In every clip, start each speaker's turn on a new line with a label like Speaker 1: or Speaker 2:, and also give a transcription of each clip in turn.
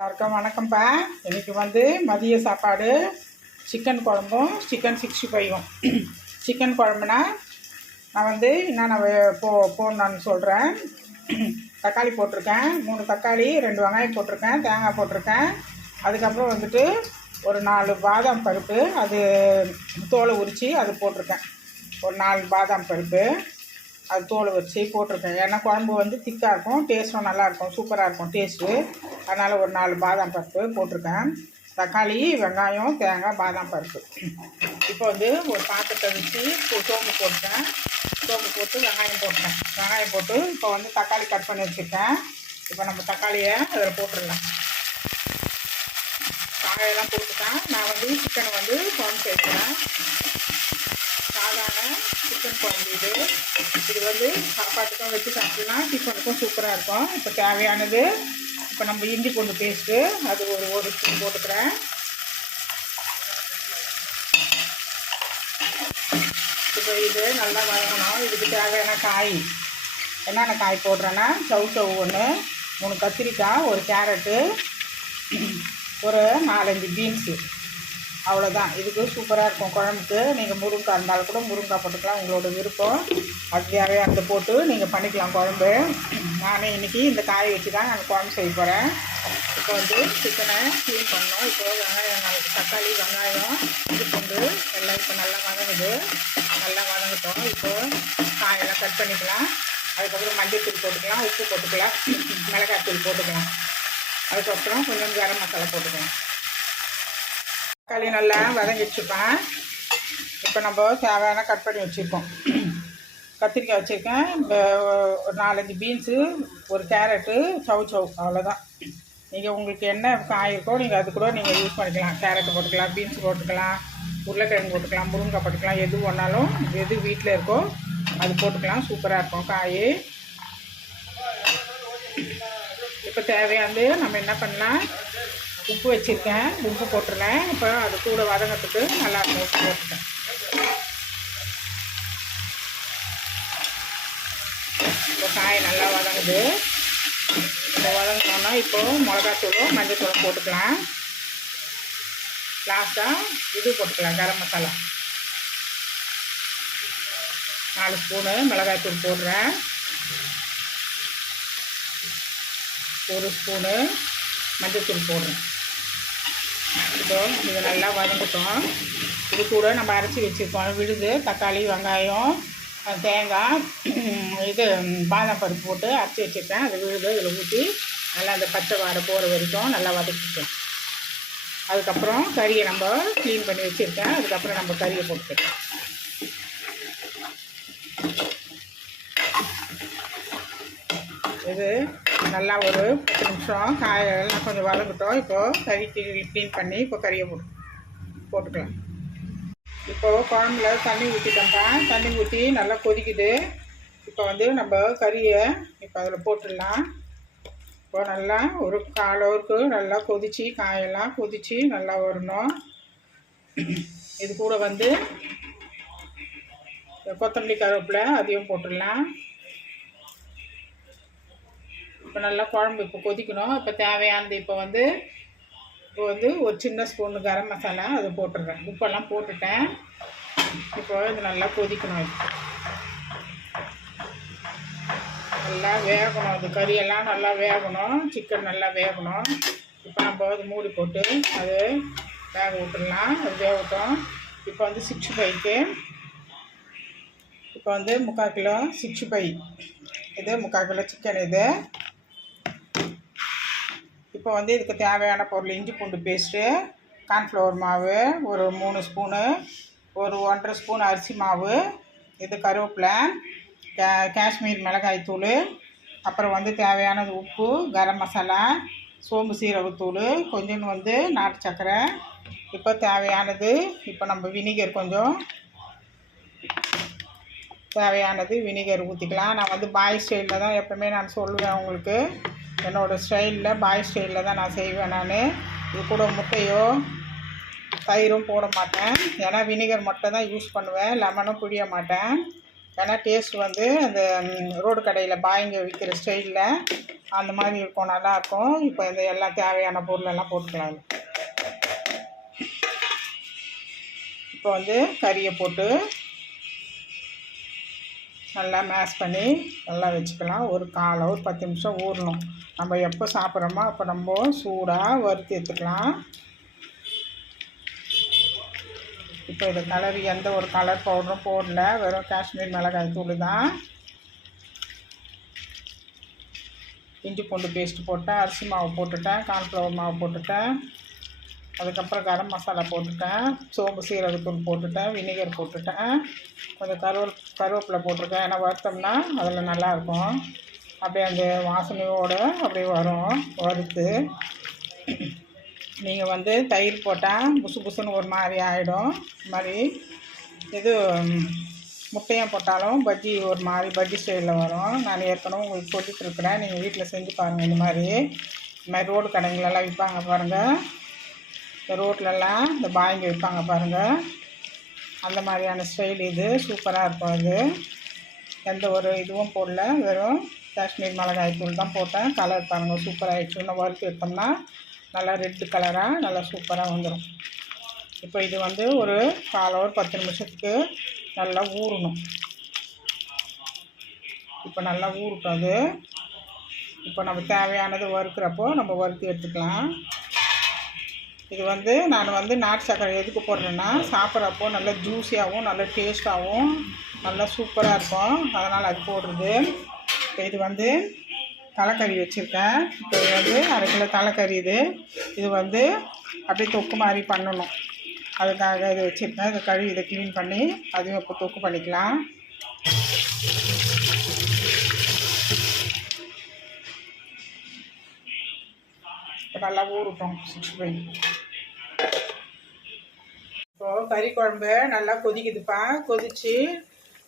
Speaker 1: எல்லாருக்கும் வணக்கம்ப்பா இன்றைக்கி வந்து மதிய சாப்பாடு சிக்கன் குழம்பும் சிக்கன் சிக்ஸ்டி ஃபைவும். சிக்கன் குழம்புனா நான் வந்து என்னென்ன போ போடணும்னு சொல்கிறேன் தக்காளி போட்டிருக்கேன். மூணு தக்காளி ரெண்டு வெங்காயம் போட்டிருக்கேன் தேங்காய் போட்டிருக்கேன். அதுக்கப்புறம் வந்துட்டு ஒரு நாலு பாதாம் பருப்பு அது தோலை உரித்து அது போட்டிருக்கேன். ஒரு நாலு பாதாம் பருப்பு. அது தோலை வச்சு போட்டிருக்கேன். ஏன்னா குழம்பு வந்து திக்காக இருக்கும் டேஸ்ட்டும் நல்லாயிருக்கும் சூப்பராக இருக்கும் டேஸ்ட்டு அதனால் ஒரு நாலு பாதாம் பருப்பு போட்டிருக்கேன். தக்காளி வெங்காயம் தேங்காய் பாதாம் பருப்பு. இப்போ வந்து ஒரு பாத்திரத்தை வச்சு சோம்பு போட்டேன். சோம்பு போட்டு வெங்காயம் போட்டேன். வெங்காயம் போட்டு இப்போ வந்து தக்காளி கட் பண்ணி வச்சுருக்கேன். இப்போ நம்ம தக்காளியை அதில் போட்டுடலாம். காயெல்லாம் போட்டுட்டேன். நான் வந்து சிக்கனை வந்து குழம்பு சேர்க்குறேன். குழம்பு இது இது வந்து சாப்பாட்டுக்கும் வச்சு சாப்பிட்லாம் டிஃபனுக்கும் சூப்பராக இருக்கும். இப்போ தேவையானது இப்போ நம்ம இஞ்சி பூண்டு பேஸ்ட்டு அது ஒரு ஒரு ஸ்பூன் போட்டுக்கிறேன். இப்போ இது நல்லா வதங்கணும். இதுக்கு தேவையான காய். என்னென்ன காய் போடுறேன்னா சவு சவு ஒன்று மூணு கத்திரிக்காய் ஒரு கேரட்டு ஒரு நாலஞ்சு பீன்ஸு. அவ்வளோதான் இதுக்கு சூப்பராக இருக்கும். குழம்புக்கு நீங்கள் முருங்காய் இருந்தாலும் கூட முருங்காய் போட்டுக்கலாம். உங்களோட விருப்பம். அது அந்த போட்டு நீங்கள் பண்ணிக்கலாம் குழம்பு. நானே இன்றைக்கி இந்த காயை வச்சு தான் நான் குழம்பு செய்ய போகிறேன் இப்போ வந்து சிக்கனை க்ளீன் பண்ணோம் இப்போ வெங்காயம் நாளைக்கு தக்காளி வெங்காயம் இது பூண்டு எல்லாம் இப்போ நல்லா வதங்குது. நல்லா வதங்கிட்டோம். இப்போ காயெல்லாம் கட் பண்ணிக்கலாம். அதுக்கப்புறம் மஞ்சத்தூள் போட்டுக்கலாம். உப்பு போட்டுக்கலாம். மிளகாய் தூள் போட்டுக்கலாம். அதுக்கப்புறம் கொஞ்சம் கரம் மசாலா போட்டுக்கலாம். தக்காளி நல்லா வதங்கி வச்சுப்பேன் இப்போ நம்ம தேவையான கட் பண்ணி வச்சுருக்கோம். கத்திரிக்காய் வச்சுருக்கேன். ஒரு நாலஞ்சு பீன்ஸு ஒரு கேரட்டு சவு சவு அவ்வளோதான். நீங்கள் உங்களுக்கு என்ன காய் இருக்கோ நீங்கள் அது கூட நீங்கள் யூஸ் பண்ணிக்கலாம். கேரட்டு போட்டுக்கலாம் பீன்ஸ் போட்டுக்கலாம் உருளைக்கிழங்கு போட்டுக்கலாம் முருங்கை போட்டுக்கலாம் எது ஒன்றாலும் எது வீட்டில் இருக்கோ அது போட்டுக்கலாம். சூப்பராக இருக்கும் காய். இப்போ தேவையானது நம்ம என்ன பண்ணலாம்? உப்பு வச்சுருக்கேன். உப்பு போட்டுருவேன் இப்போ அது கூட வதங்கிறதுக்கு நல்லா இருக்கும் உப்பு போட்டுட்டேன் இப்போ காய் நல்லா வதங்குது. இப்போ வதங்கினோன்னா இப்போ மிளகாத்தூளும் மஞ்சத்தூளும் போட்டுக்கலாம். லாஸ்ட்டாக இது போட்டுக்கலாம் கரம் மசாலா. நாலு ஸ்பூனு மிளகாய்த்தூள் போடுறேன். ஒரு ஸ்பூனு மஞ்சத்தூள் போடுறேன். இதோ இது நல்லா வதங்கட்டும் இது கூட நம்ம அரைச்சி வச்சுருக்கோம். விழுது தக்காளி வெங்காயம் தேங்காய் இது பாதாம் பருப்பு போட்டு அரைச்சி வச்சுருக்கேன். அது விழுது இதில் ஊற்றி நல்லா அந்த பச்சை வாடை போகிற வரைக்கும் நல்லா வதக்கிட்டோம் அதுக்கப்புறம் கறியை நம்ம க்ளீன் பண்ணி வச்சுருக்கேன். அதுக்கப்புறம் நம்ம கறியை போட்டுக்கலாம். இது நல்லா ஒரு பத்து நிமிஷம் காயெல்லாம் கொஞ்சம் வளர்ந்துட்டோம் இப்போது கறி க்ளீன் பண்ணி இப்போ கறியை போட்டு போட்டுக்கலாம். இப்போது குழம்புல தண்ணி ஊற்றிட்டோம்ப்பா தண்ணி ஊற்றி நல்லா கொதிக்குது. இப்போ வந்து நம்ம கறியை இப்போ அதில் போட்டுடலாம். இப்போ நல்லா ஒரு கால் நல்லா கொதித்து காயெல்லாம் கொதித்து நல்லா வரணும். இது கூட வந்து கொத்தமல்லி கருவேப்பிலை அதையும் போட்டுடலாம். இப்போ நல்லா குழம்பு இப்போ கொதிக்கணும். இப்போ தேவையானது இப்போ வந்து இப்போ வந்து ஒரு சின்ன ஸ்பூனு கரம் மசாலா அது போட்டுடுறேன். உப்பெல்லாம் போட்டுட்டேன். இப்போ இது நல்லா கொதிக்கணும் இப்போ. நல்லா வேகணும். அது கறியெல்லாம் நல்லா வேகணும். சிக்கன் நல்லா வேகணும். இப்போ நம்ம அது மூடி போட்டு அது வேக விட்டுடலாம். அது வேகட்டும். இப்போ வந்து சிக்ஸ்டி ஃபைவ்க்கு இப்போ வந்து முக்கால் கிலோ சிக்ஸ்டி ஃபைவ் இது முக்கால் கிலோ சிக்கன் இது. இப்போ வந்து இதுக்கு தேவையான பொருள் இஞ்சி பூண்டு பேஸ்ட்டு கார்ன்ஃப்ளவர் மாவு ஒரு மூணு ஸ்பூனு ஒரு ஒன்றரை ஸ்பூன் அரிசி மாவு இது கருவேப்பிலை கே காஷ்மீர் மிளகாய் தூள் அப்புறம் வந்து தேவையானது உப்பு கரம் மசாலா சோம்பு சீரகத்தூள் கொஞ்சோண்டு வந்து நாட்டு சக்கரை. இப்போ தேவையானது இப்போ நம்ம வினிகர் கொஞ்சம் தேவையானது வினிகர் ஊற்றிக்கலாம் நான் வந்து பாய் ஸ்டைலில் தான் எப்போவுமே நான் சொல்லுவேன் உங்களுக்கு. என்னோடய ஸ்டைலில் பாய் ஸ்டைலில் தான் நான் செய்வேன் நான். இது கூட முட்டையோ தயிரும் போட மாட்டேன். ஏன்னா வினிகர் மட்டும் தான் யூஸ் பண்ணுவேன். லெமனும் புழிய மாட்டேன். ஏன்னா டேஸ்ட் வந்து அந்த ரோடு கடையில் பாய்ங்க விற்கிற ஸ்டைலில் அந்த மாதிரி இருக்கும் நல்லாயிருக்கும் இப்போ இந்த எல்லாம் தேவையான பொருளெல்லாம் போட்டுக்கலாம். இப்போ வந்து கறியை போட்டு நல்லா மேஷ் பண்ணி நல்லா வச்சுக்கலாம். ஒரு காலை ஒரு பத்து நிமிஷம் ஊறணும். நம்ம எப்போ சாப்பிட்றோமோ அப்போ நம்ம சூடாக வறுத்து எடுத்துக்கலாம். இப்போ இது கலர் எந்த ஒரு கலர் பவுடரும் போடல. வெறும் காஷ்மீர் மிளகாய் தூள் தான். இஞ்சி பூண்டு பேஸ்ட் போட்டேன். அரிசி மாவு போட்டுட்டேன். கார்ன்ஃப்ளவர் மாவு போட்டுட்டேன். அதுக்கப்புறம் கரம் மசாலா போட்டுட்டேன். சோம்பு சீரகத்தூள் போட்டுட்டேன். வினிகர் போட்டுட்டேன். கொஞ்சம் கருவேல் கருவேப்பிலை போட்டிருக்கேன். ஏன்னா வறுத்தோம்னா அதில் நல்லாயிருக்கும். அப்படியே அந்த வாசனையோடு அப்படியே வரும். வறுத்து நீங்கள் வந்து தயிர் போட்டால் புசு புசுன்னு ஒரு மாதிரி ஆகிடும் இது மாதிரி இது முட்டையாக முட்டையும் போட்டாலும் பஜ்ஜி ஒரு மாதிரி பஜ்ஜி ஸ்டைலில் வரும். நான் ஏற்கனவே உங்களுக்கு சொல்லிட்டுருக்குறேன் நீங்கள் வீட்டில் செஞ்சு பாருங்கள் இந்த மாதிரி. இந்த மாதிரி ரோடு கடைங்களெல்லாம் விற்பாங்க பாருங்கள் இந்த ரோட்லலாம் இந்த பாய்ங்க விற்பாங்க பாருங்கள் அந்த மாதிரியான ஸ்டைல் இது. சூப்பராக இருக்கும் அது. எந்த ஒரு இதுவும் போடல. வெறும் காஷ்மீர் மிளகாய் தூள் தான் போட்டேன். கலர் பாருங்கள் சூப்பராகிடுச்சு இன்னும் வறுத்து எடுத்தோம்னா நல்லா ரெட்டு கலராக நல்லா சூப்பராக வந்துடும் இப்போ இது வந்து ஒரு கால் ஹவர் பத்து நிமிஷத்துக்கு நல்லா ஊறணும். இப்போ நல்லா ஊறட்டும் அது. இப்போ நம்ம தேவையானது வறுக்கிறப்போ நம்ம வறுத்து எடுத்துக்கலாம். இது வந்து நான் வந்து நாட்டு சக்கரை எதுக்கு போடுறேன்னா சாப்பிட்றப்போ நல்ல ஜூஸியாகவும் நல்ல டேஸ்ட்டாகவும் நல்லா சூப்பராக இருக்கும். அதனால் அது போடுறது. இப்போ இது வந்து தலைக்கறி வச்சுருக்கேன். இப்போ இது வந்து அரை கிலோ தலைக்கறி இது. இது வந்து அப்படியே தொக்கு மாதிரி பண்ணணும். அதுக்காக இது வச்சுருக்கேன். இதை கழுவி இதை க்ளீன் பண்ணி அதையும் இப்போ தொக்கு பண்ணிக்கலாம். நல்லா ஊறுட்டோம். சிக்ஸ்டி ஃபைவ் இப்போது கறி குழம்பு நல்லா கொதிக்குதுப்பா. கொதிச்சு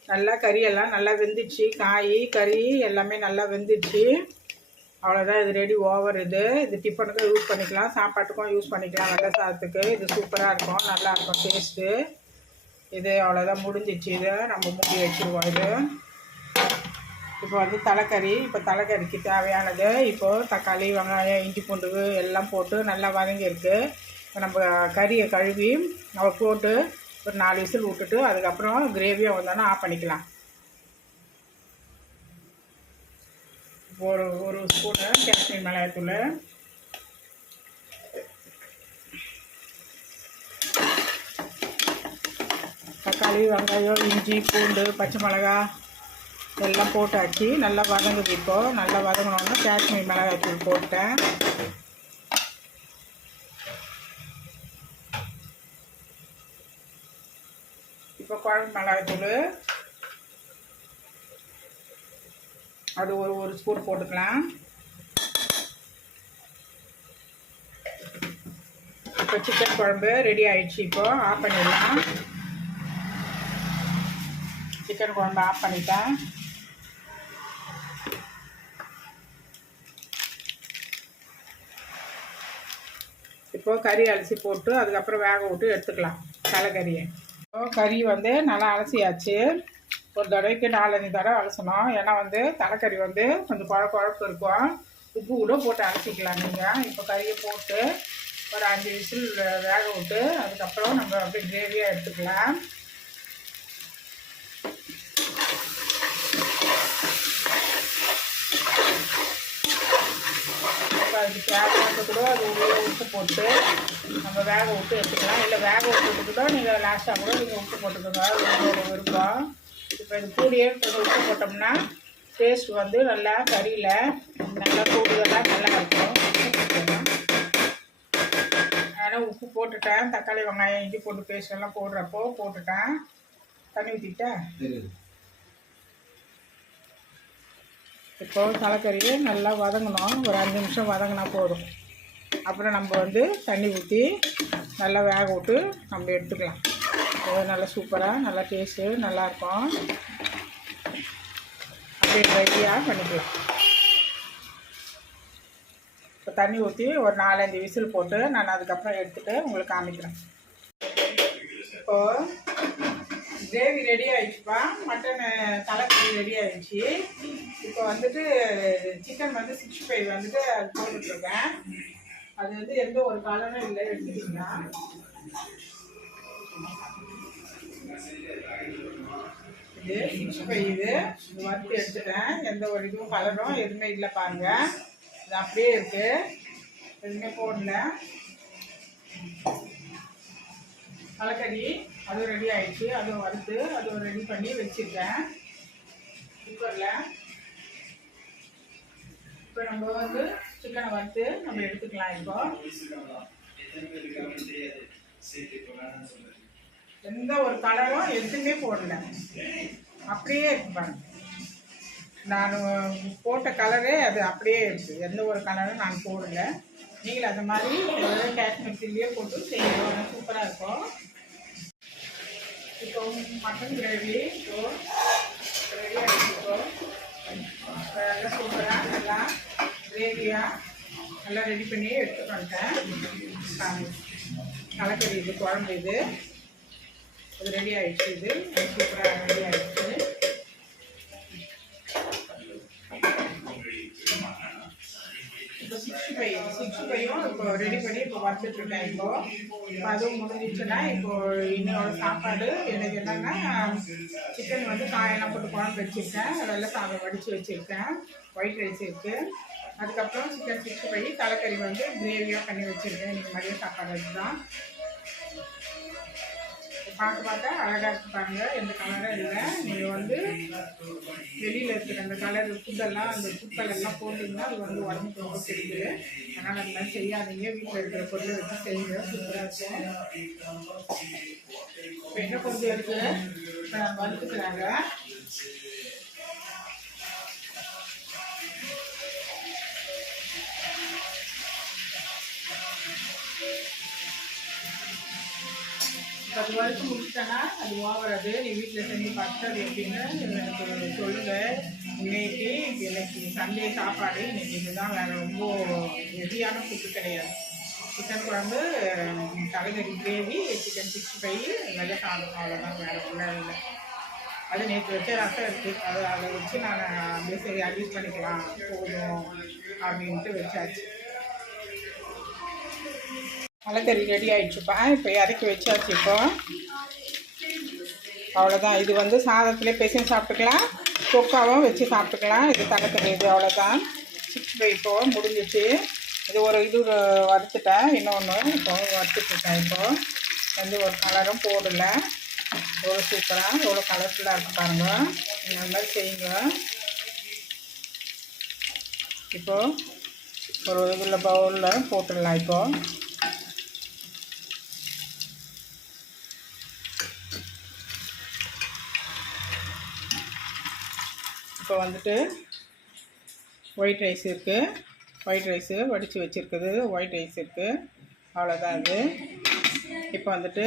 Speaker 1: நல்லா கறியெல்லாம் நல்லா வெந்துச்சு. காய் கறி எல்லாமே நல்லா வெந்துச்சு. அவ்வளோதான் இது ரெடி ஓவர் இது. இது டிஃபனுக்கும் யூஸ் பண்ணிக்கலாம். சாப்பாட்டுக்கும் யூஸ் பண்ணிக்கலாம். நல்ல சாதத்துக்கு. இது சூப்பராக இருக்கும். நல்லா இருக்கும். டேஸ்ட்டு இது அவ்வளோதான் முடிஞ்சிச்சு இதை. நம்ம மூடி வச்சுருவோம் இது. இப்போ வந்து தலைக்கறி. இப்போ தலைக்கறிக்கு தேவையானது. இப்போது தக்காளி வெங்காயம் இஞ்சி பூண்டு எல்லாம் போட்டு நல்லா வதங்கியிருக்கு. இப்போ நம்ம கறியை கழுவி நம்ம போட்டு ஒரு நாலு விசில் விட்டுட்டு அதுக்கப்புறம் கிரேவியாக வந்தோன்னா ஆஃப் பண்ணிக்கலாம். ஒரு ஒரு ஸ்பூனு காஷ்மீர் மிளகாய்த்தூள் தக்காளி வெங்காயம் இஞ்சி பூண்டு பச்சை மிளகா எல்லாம் போட்டாச்சு. நல்லா வதங்குது இப்போது நல்லா வதங்கினோன்னா காஷ்மீர் மிளகாய்த்தூள் போட்டேன். இப்போ குழம்பு மிளகாத்தூள். அது ஒரு ஒரு ஸ்பூன் போட்டுக்கலாம். இப்போ சிக்கன் குழம்பு ரெடி ஆயிடுச்சு இப்போ. ஆஃப் பண்ணிடலாம். சிக்கன் குழம்பு ஆஃப் பண்ணிட்டேன். இப்போது கறி அலசி போட்டு அதுக்கப்புறம் வேக விட்டு எடுத்துக்கலாம். தலைக்கறியை கறி வந்து நல்லா அலசியாச்சு. ஒரு தடவைக்கு நாலஞ்சு தடவை அலசணும். ஏன்னா வந்து தலைக்கறி வந்து கொஞ்சம் குழ குழப்பு இருக்கும். உப்பு கூட போட்டு அலசிக்கலாம் நீங்கள் இப்போ கறியை போட்டு ஒரு அஞ்சு விசில் வேக விட்டு அதுக்கப்புறம் நம்ம அப்படியே கிரேவியாக எடுத்துக்கலாம் இப்போ அதுக்கு தேவையானது கூட அது உள்ளே உப்பு போட்டு நம்ம வேக விட்டு எடுத்துக்கலாம். இல்லை வேக விட்டுட்டு கூட நீங்கள் லாஸ்ட்டாக கூட நீங்கள் உப்பு போட்டுக்கோங்க. அது உங்களோட விருப்பம். இப்போ இது கூடியே கொஞ்சம் உப்பு போட்டோம்னா டேஸ்ட் வந்து நல்லா கறியில் நல்லா கூடுதலாக நல்லா இருக்கும். அதனால் உப்பு போட்டுட்டேன். தக்காளி வெங்காயம் இஞ்சி போட்டு பேஸ்ட் எல்லாம் போடுறப்போ போட்டுட்டேன். தண்ணி ஊற்றிட்டேன் இப்போ தலைக்கறியை நல்லா வதங்கணும். ஒரு அஞ்சு நிமிஷம் வதங்கினா போதும். அப்புறம் நம்ம வந்து தண்ணி ஊற்றி நல்லா வேக விட்டு நம்ம எடுத்துக்கலாம். அது நல்லா சூப்பராக நல்லா டேஸ்ட்டு நல்லாயிருக்கும் அப்படியே ரெடியாக பண்ணிக்கலாம். இப்போ தண்ணி ஊற்றி ஒரு நாலஞ்சு விசில் போட்டு நான் அதுக்கப்புறம் எடுத்துகிட்டு உங்களுக்கு காமிக்கிறேன். இப்போது கிரேவி ரெடி ஆயிடுச்சுப்பா. மட்டன் தலைக்கறி ரெடி ஆயிடுச்சு. இப்போ வந்துட்டு சிக்கன் வந்து சிக்ஸ்டி ஃபைவ் வந்துட்டு அது போட்டுட்ருக்கேன். அது வந்து எந்த ஒரு கலரும் இல்லை எடுத்துக்கிட்டா இது சிக்ஸ்டி ஃபைவ் இது. இது வறுத்து எடுத்துட்டேன். எந்த ஒரு இதுவும் கலரும் எதுவுமே இல்லை பாருங்க. இது அப்படியே இருக்குது எதுவுமே போடல. தலைக்கறி அதுவும் ரெடி ஆயிடுச்சு. அதுவும் வறுத்து அதுவும் ரெடி பண்ணி வச்சுருக்கேன். குக்கரில் இப்போ நம்ம வந்து சிக்கனை வறுத்து நம்ம எடுத்துக்கலாம் இப்போ. எந்த ஒரு கலரும் எதுவுமே போடல. அப்படியே இருக்கு பாருங்க. நான் போட்ட கலரே அது அப்படியே இருக்கு. எந்த ஒரு கலரும் நான் போடலை. நீங்கள் அந்த மாதிரி காஷ்மீர் சில்லியே போட்டு செய்யணும். சூப்பராக இருக்கும். இப்போ மட்டன் கிரேவி இப்போ ரெடி ஆகிடுச்சு நல்லா சூப்பராக நல்லா கிரேவியாக நல்லா ரெடி பண்ணி எடுத்துட்டு வந்துட்டேன். கலக்கறி இது குழம்பு இது. இது ரெடி ஆகிடுச்சு இது. சூப்பராக ரெடி ஆகிடுச்சு இப்போ சிக்ஸ்டி ஃபைவ் சிக்ஸ்டி ஃபைவும் இப்போ ரெடி பண்ணி இப்போ வறுத்துட்டு இருக்கேன் இப்போ அதுவும் முடிஞ்சிச்சுன்னா இப்போ இன்னொரு சாப்பாடு எனக்கு என்னன்னா சிக்கன் வந்து காயெல்லாம் போட்டு குழம்பு வச்சுருக்கேன். வெள்ளை சாதம் வடித்து வச்சுருக்கேன். ஒயிட் ரைஸ் இருக்குது அதுக்கப்புறம் சிக்கன் சிக்ஸ்டி ஃபைவ் தலைக்கறி வந்து கிரேவியாக பண்ணி வச்சுருக்கேன். இன்னைக்கு மதியம் சாப்பாடு வச்சு தான் பார்க்க பார்த்தா அழகாக இருக்கு பாருங்க எந்த கலரும் இல்லை. நீங்கள் வந்து வெளியில் இருக்கிற அந்த கலர் ஃபுட்டெல்லாம் அந்த ஃபுட் எல்லாம் போட்டிங்கன்னா அது வந்து உடம்புக்கு ரொம்ப தெரியுது அதனால் அதெல்லாம் செய்யாதீங்க. வீட்டில் இருக்கிற பொருளை வச்சு செய்யுங்க. சூப்பராக இருக்கும். இப்போ என்ன பொருள் இருக்கு? இப்போ வறுத்துக்கிறாங்க அது வரைக்கும் முடிச்சிட்டேன்னா அது ஓவர் அது நீ வீட்டில் செஞ்சு பார்த்துட்டு எப்படின்னு எனக்கு சொல்லுங்கள் இன்னைக்கு எனக்கு சண்டே சாப்பாடு. இன்னைக்கு இதுதான் வேறு ரொம்ப ஹெவியான ஃபுட்டு கிடையாது. சிக்கன் குழம்பு தலைகறி கிரேவி சிக்கன் சிக்ஸ்டி ஃபைவ் வெள்ளை சாதம் அவ்வளோதான் வேறு ஒன்றும் இல்லை. அது நேற்று வச்ச ரசம் இருக்குது அது அதை வச்சு நான் அப்படியே சரி அட்ஜஸ்ட் பண்ணிக்கலாம். போதும் அப்படின்ட்டு வச்சாச்சு. மலைக்கறி ரெடி ஆயிடுச்சுப்பா. இப்போ இறக்கி வச்சாச்சு இப்போ. அவ்வளோதான் இது வந்து சாதத்திலே பேசி சாப்பிட்டுக்கலாம். கொக்காவும் வச்சு சாப்பிட்டுக்கலாம். இது தகத்துக்கு இது அவ்வளோதான் சிக்ஸ் ஃபைவ் இப்போ முடிஞ்சிச்சு. இது ஒரு இது வறுத்துட்டேன். இன்னொன்று இப்போ வறுத்துட்ருக்கேன் இப்போ. வந்து ஒரு கலரும் போடல. எவ்வளோ சூப்பராக எவ்வளோ கலர்ஃபுல்லாக இருக்குது பாருங்கள் இந்த மாதிரி செய்யுங்க. இப்போது ஒரு இதில் பவுலில் போட்டுடலாம் இப்போது இப்போ வந்துட்டு ஒயிட் ரைஸ் இருக்குது ஒயிட் ரைஸு வடித்து வச்சுருக்குது. ஒயிட் ரைஸ் இருக்குது அவ்வளோதான் இது. இப்போ வந்துட்டு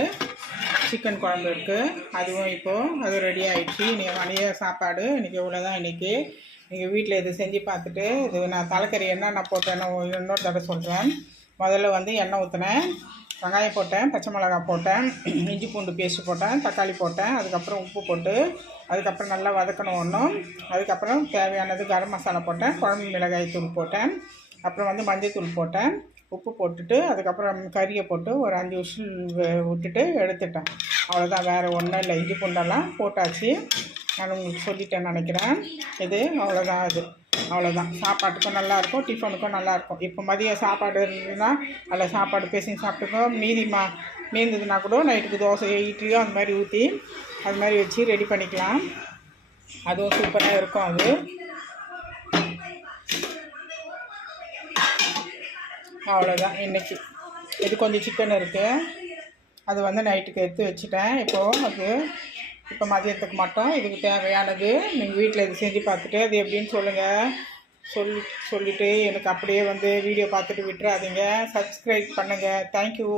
Speaker 1: சிக்கன் குழம்பு இருக்குது அதுவும் இப்போது அது ரெடி ஆகிடுச்சு இன்றைக்கி மதிய சாப்பாடு. இன்றைக்கி இவ்வளோ தான் இன்றைக்கி நீங்கள் வீட்டில் இது செஞ்சு பார்த்துட்டு இது நான் தலைக்கறி என்னென்ன போட்டேன்னு இன்னொரு தடவை சொல்கிறேன் முதல்ல வந்து எண்ணெய் ஊற்றினேன் வெங்காயம் போட்டேன் பச்சை மிளகாய் போட்டேன் இஞ்சி பூண்டு பேஸ்ட் போட்டேன் தக்காளி போட்டேன் அதுக்கப்புறம் உப்பு போட்டு அதுக்கப்புறம் நல்லா வதக்கணும் ஒன்றும். அதுக்கப்புறம் தேவையானது கரம் மசாலா போட்டேன். குழம்பு மிளகாய் தூள் போட்டேன். அப்புறம் வந்து மஞ்சள் தூள் போட்டேன். உப்பு போட்டுட்டு அதுக்கப்புறம் கறியை போட்டு ஒரு அஞ்சு விஷல் விட்டுட்டு எடுத்துட்டேன். அவ்வளோதான் வேறு ஒன்றும் இல்லை. இஞ்சி பூண்டெல்லாம் போட்டாச்சு. நான் உங்களுக்கு சொல்லிட்டேன் நினைக்கிறேன். இது அவ்வளோதான் அது. அவ்வளோதான் சாப்பாட்டுக்கும் நல்லாயிருக்கும். டிஃபனுக்கும் நல்லாயிருக்கும். இப்போ மதியம் சாப்பாடு இருந்ததுன்னா அதில் சாப்பாடு பேசி சாப்பிட்டுக்கோ. மீதிமா மீந்ததுன்னா கூட நைட்டுக்கு தோசை இட்லியோ அந்த மாதிரி ஊற்றி அது மாதிரி வச்சு ரெடி பண்ணிக்கலாம். அதுவும் சூப்பராக இருக்கும் அது. அவ்வளோதான் இன்றைக்கி இது கொஞ்சம் சிக்கன் இருக்குது அது வந்து நைட்டுக்கு எடுத்து வச்சுட்டேன். இப்போது அது இப்போ மதியத்துக்கு மட்டும் இதுக்கு தேவையானது. நீங்கள் வீட்டில் இது செஞ்சு பார்த்துட்டு அது எப்படின்னு சொல்லுங்கள் சொல்லி சொல்லிவிட்டு எனக்கு அப்படியே வந்து வீடியோ பார்த்துட்டு விட்டுறாதீங்க. சப்ஸ்கிரைப் பண்ணுங்கள் தேங்க்யூ